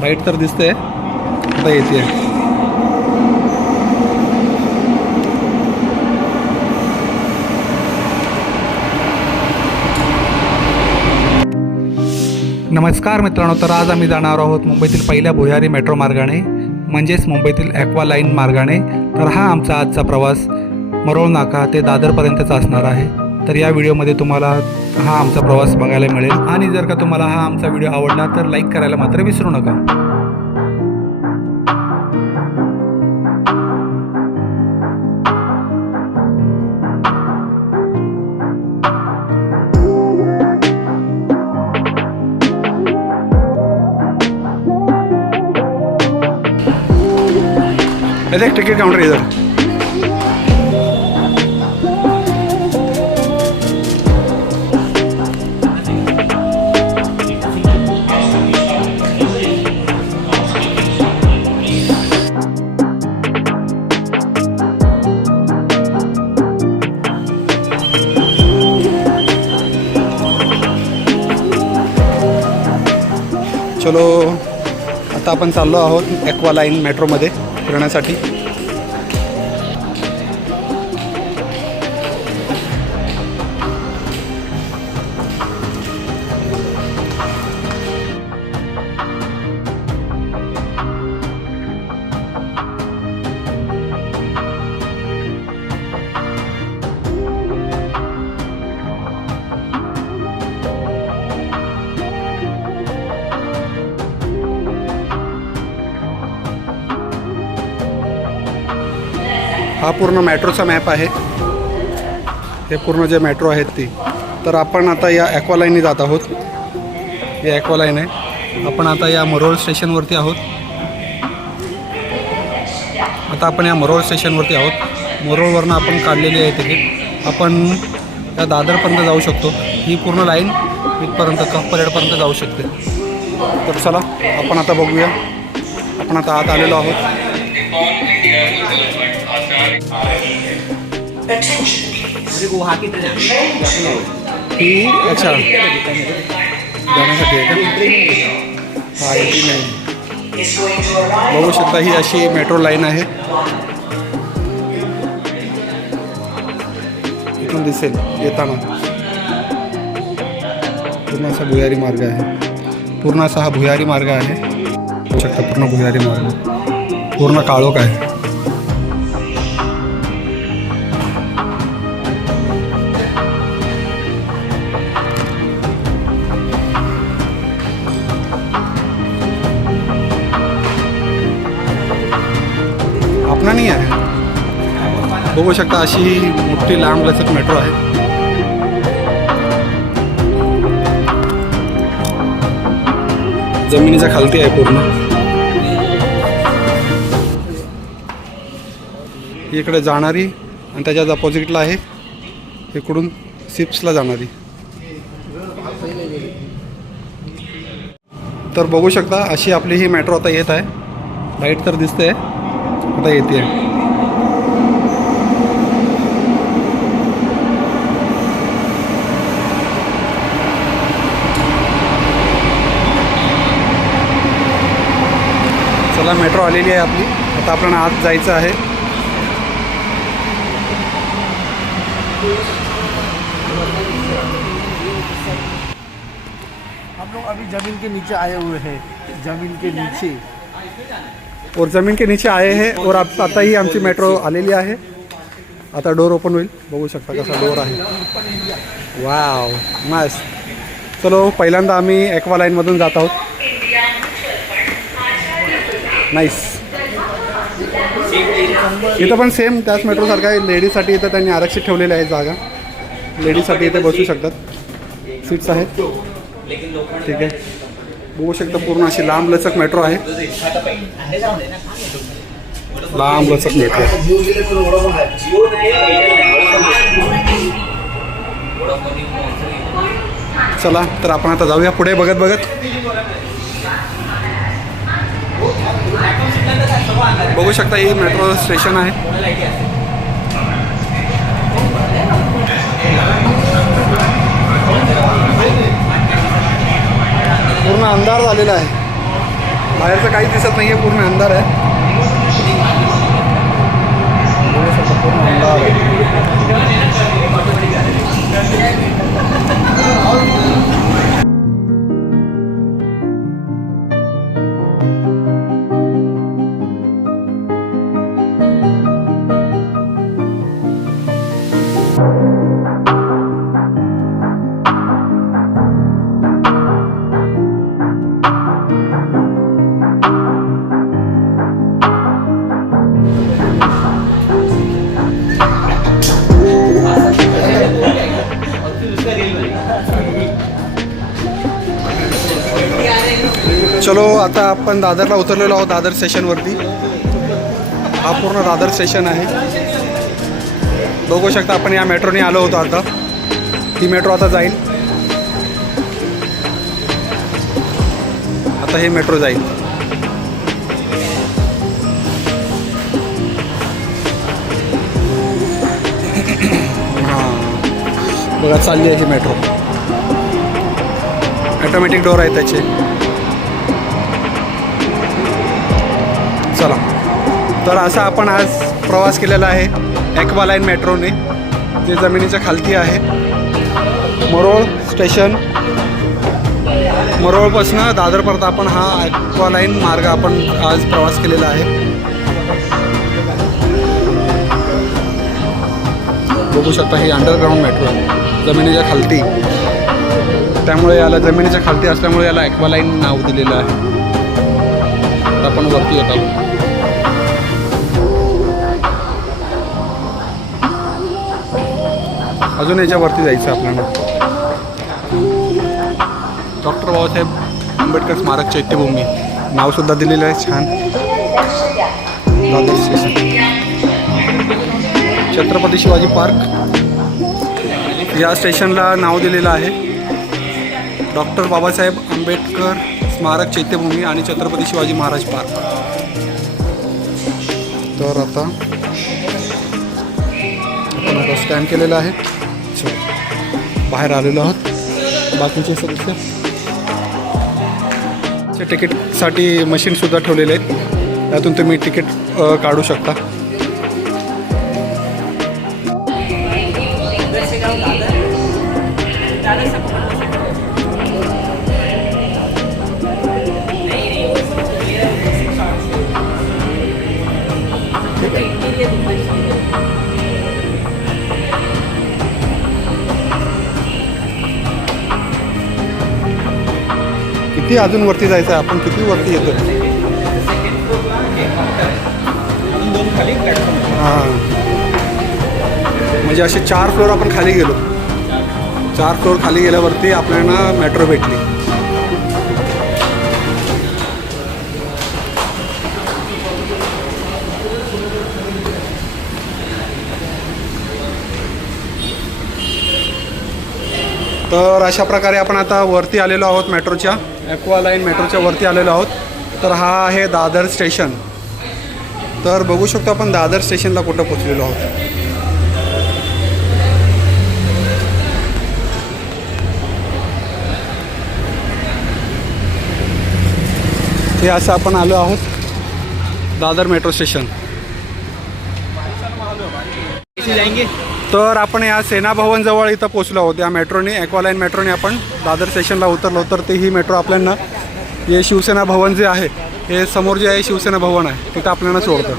Light तर दिसते आता येते. नमस्कार मित्रांनो तर आज आम्ही जाणार आहोत मुंबईतील पहिल्या भुयारी मेट्रो मार्गाने म्हणजेच मुंबईतील ॲक्वा लाईन मार्गाने. तर हा आमचा आजचा प्रवास मरोळ नाका ते दादरपर्यंतचा असणार आहे. तर या व्हिडिओमध्ये तुम्हाला हा आमचा प्रवास बघायला मिळेल. आणि जर का तुम्हाला हा आमचा व्हिडिओ आवडला तर लाईक करायला मात्र विसरू नका. इलेक्ट्रिक काउंटर इधर. चलो आता आपण चाललो आहोत ॲक्वा लाईन मेट्रोमध्ये फिरण्यासाठी. हा पूर्ण मॅट्रोचा मॅप आहे. हे पूर्ण जे मॅट्रो आहेत ती. तर आपण आता या ॲक्वालाईनने जात आहोत. हे ॲक्वालाईन आहे. आपण आता या मरोळ स्टेशनवरती आहोत. आता आपण या मरोळ स्टेशनवरती आहोत. मरोळवरनं आपण काढलेली आहे तिकीट. आपण या दादरपर्यंत जाऊ शकतो. ही पूर्ण लाईन इथपर्यंत कप परेडपर्यंत जाऊ शकते. तर चला आपण आता बघूया. आपण आता आत आलेलो आहोत. ही अच्छा जाण्यासाठी आहे बघू शकता ही अशी मेट्रो लाईन आहे इथून दिसेल येताना पूर्ण असा भुयारी मार्ग आहे पूर्ण असा हा भुयारी मार्ग आहे शकता पूर्ण भुयारी मार्ग पूर्ण काळोख आहे बघू शकता अशी मोठी लांब लचक मेट्रो आहे. जमिनीच्या खालती आहे पूर्ण. इकडे जाणारी आणि त्याच्याच अपोजिटला आहे. इकडून सिप्सला जाणारी. तर बघू शकता अशी आपली ही मेट्रो आता येत आहे. लाइट तर दिसते. आता येते. चला मेट्रो आलेली आहे आपली. आता आपल्याला आत जायचं आहे. हम लोग अभी जमीन के नीचे आए हुए हैं। जमीन के नीचे। और जमीन के नीचे आए हैं और आप आता ही आमची मेट्रो आलेली आहे. आता डोर ओपन होईल. बघू शकता कसा डोर आहे. वाव मस्त. चलो पहिल्यांदा आम्ही ॲक्वा लाईनमधून जात आहोत. नाईस इथं पण सेम त्याच मेट्रोसारखं आहे. लेडीजसाठी इथं त्यांनी आरक्षित ठेवलेल्या आहे जागा. लेडीजसाठी इथे बसू शकतात. सीट्स आहेत. ठीक आहे. बघू शकता पूर्ण अशी लांब लचक मेट्रो आहे. लांब लचक मेट्रो चला तर आपण आता जाऊया पुढे. बघत बघत. बघू शकता हे मेट्रो स्टेशन आहे. पूर्ण अंधार झालेला आहे. बाहेरचं काही दिसत नाही आहे पूर्ण अंधार आहे. चलो आता आपण दादरला उतरलेलो आहोत दादर स्टेशनवरती हा पूर्ण दादर स्टेशन आहे. बघू शकता आपण या मेट्रोने आलो होतो आता. ही मेट्रो आता जाईल. आता ही मेट्रो जाईल. बघा चालली आहे ही मेट्रो ॲटोमॅटिक डोर आहे त्याचे. चला. तर असा आपण आज प्रवास केलेला आहे ॲक्वालाईन मेट्रोने जे जमिनीच्या खालती आहे. मरोळ स्टेशन मरोळपासनं दादरपर्यंत आपण हा ॲक्वा लाईन मार्ग आपण आज प्रवास केलेला आहे. बघू शकता ही अंडरग्राऊंड मेट्रो आहे. जमिनीच्या खालती. त्यामुळे याला जमिनीच्या खालती असल्यामुळे याला ॲक्वालाईन नाव दिलेलं आहे. आपण वरती येत आहोत. अजून याच्यावरती जायचं आपल्याला. डॉक्टर बाबासाहेब आंबेडकर स्मारक चैत्यभूमी. नावसुद्धा दिलेलं आहे छान. Dadar station Chhatrapati Shivaji park. या स्टेशनला नाव दिलेलं आहे. डॉक्टर बाबासाहेब आंबेडकर स्मारक चैत्यभूमी आणि छत्रपती शिवाजी महाराज पार्क. तर आता आपण आता स्कॅन केलेलं आहे. बाहेर आलेलो आहोत. बाकीचे सदस्य. तिकीटसाठी मशीनसुद्धा ठेवलेले आहेत. त्यातून तुम्ही तिकीट काढू शकता. किती अजून वरती जायचं आहे? आपण किती वरती येतो हां. म्हणजे असे चार फ्लोअर आपण खाली गेलो. चार फ्लोअर खाली गेल्यावरती आपल्याला मेट्रो भेटली. तर अशा प्रकारे आपण आता वरती आलेलो आहोत मेट्रोच्या ॲक्वा लाईन मेट्रोच्या वरती आलेलो आहोत. तर हा आहे दादर स्टेशन. तर बघू शकतो आपण दादर स्टेशनला कुठं पोचलेलो आहोत. हे असं आपण आलो आहोत. Dadar metro station. तर आपण या सेना भवन जवळ इथं पोचलो आहोत. या मेट्रोने ॲक्वालाईन मेट्रोने आपण दादर स्टेशनला उतरलो. तर ते ही मेट्रो आपल्याला हे शिवसेना भवन जे आहे हे समोर जे आहे शिवसेना भवन आहे तिथं आपल्याला सोडतं.